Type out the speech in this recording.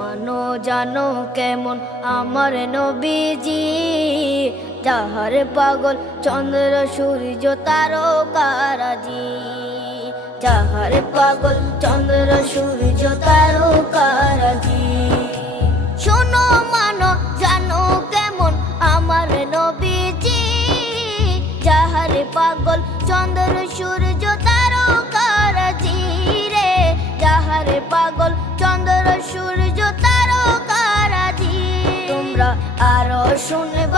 মানো জানো কেমন আমার নবীজি, যাহার পাগল চন্দ্র সূর্য তারকারাজি, যাহার পাগল চন্দ্র সূর্য তারকারাজি। শোনো মানো জানো কেমন আমার নবীজি, যাহার পাগল চন্দ্র সূর্য তারকারাজি রে, যাহার পাগল চন্দ্র সূর্য তারকারাজি। তোমরা আরো শুনবে